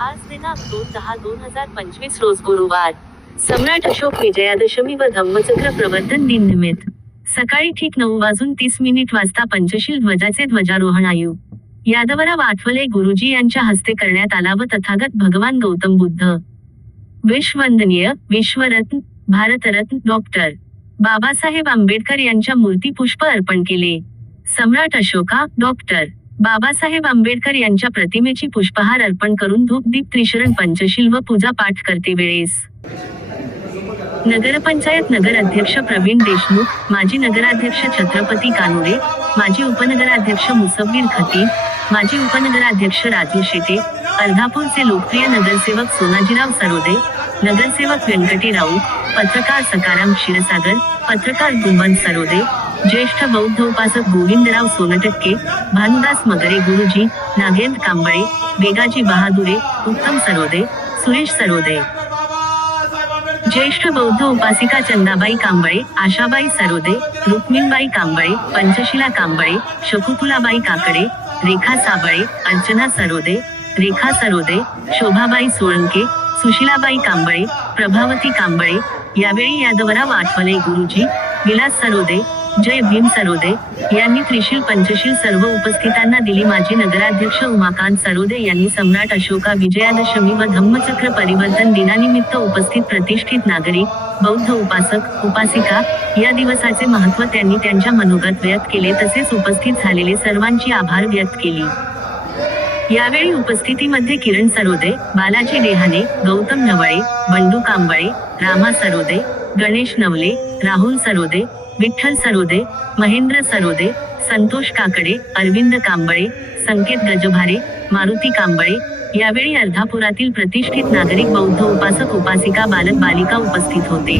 आज दिनांक दोन दहा दोन हजार पंचवीस रोज गुरुवार. सम्राट अशोक विजयादशमी व धम्मचक्र प्रवर्तन दिन निमित्त सकाळी ठीक नऊ वाजून तीस मिनिट वाजता पंचशील ध्वजाचे ध्वजारोहण आयु. यादवराव आठवले गुरुजी यांच्या हस्ते करण्यात आला व तथागत भगवान गौतम बुद्ध. विश्ववंदनीय विश्वरत्न भारतरत्न डॉक्टर. बाबासाहेब आंबेडकर यांच्या मूर्ती पुष्प अर्पण केले. सम्राट अशोका डॉक्टर. बाबासाहेब आंबेडकर यांच्या प्रतिमेची पुष्पहार अर्पण करून धूपदीप त्रिशरण पंचशील व पूजा पाठ करते वेळेस. नगरपंचायत नगर अध्यक्ष प्रवीण देशमुख माजी नगराध्यक्ष छत्रपती कानोडे माजी उपनगराध्यक्ष मुसव्वीर खतीब माजी उपनगराध्यक्ष राजू शेटे अर्धापूरचे लोकप्रिय नगरसेवक सोनाजीराव सरोदे नगरसेवक व्यंकटी राऊत पत्रकार सकाराम क्षीरसागर पत्रकार गुंबन सरोदे ज्येष्ठ बौद्ध उपासक गोविंदराव सोनटक्के भानुदास मगरे गुरुजी नागेंद्र कांबळे बेगाजी बहादुरे उत्तम सरोदे सुरेश सरोदे. ज्येष्ठ बौद्ध उपासिका चंदाबाई कांबळे आशाबाई सरोदे रुक्मिणबाई कांबळे पंचशिला कांबळे शकुकुलाबाई काकडे रेखा साबळे अर्चना सरोदे रेखा सरोदे शोभाबाई सोळंके सुशिलाबाई कांबळे प्रभावती कांबळे यावेळी यादवराव आठवले गुरुजी विलास सरोदे जय भीम सरोदे. यांनी त्रिशील पंचशील सर्व उपस्थितांना दिली. माजी नगराध्यक्ष उमाकांत सरोदे यांनी सम्राट अशोका विजयादशमी व धम्मचक्र परिवर्तन दिनानिमित्त उपस्थित प्रतिष्ठित नागरिक बौद्ध उपासक उपासिका या दिवसाचे महत्त्व त्यांनी त्यांच्या मनोगत व्यक्त केले. तसेच उपस्थित झालेले सर्वांची आभार व्यक्त केली. यावेळी उपस्थितीमध्ये किरण सरोदे बालाजी डेहाने गौतम नवळे बंडू कांबळे रामा सरोदे गणेश नवले राहुल सरोदे विठ्ठल सरोदे महेंद्र सरोदे संतोष काकडे अरविंद कांबळे संकेत गजभारे मारुती कांबळे यावेळी अर्धापुरातील प्रतिष्ठित नागरिक बौद्ध उपासक उपासिका बालक बालिका उपस्थित होते.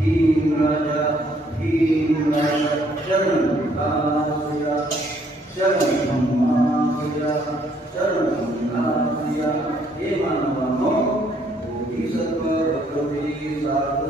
भीम राजा भीम राजा चरण भूया चरण ब्रह्माया चरण भूया हे मानवानो बोधी सर्व प्रकृती सार्थ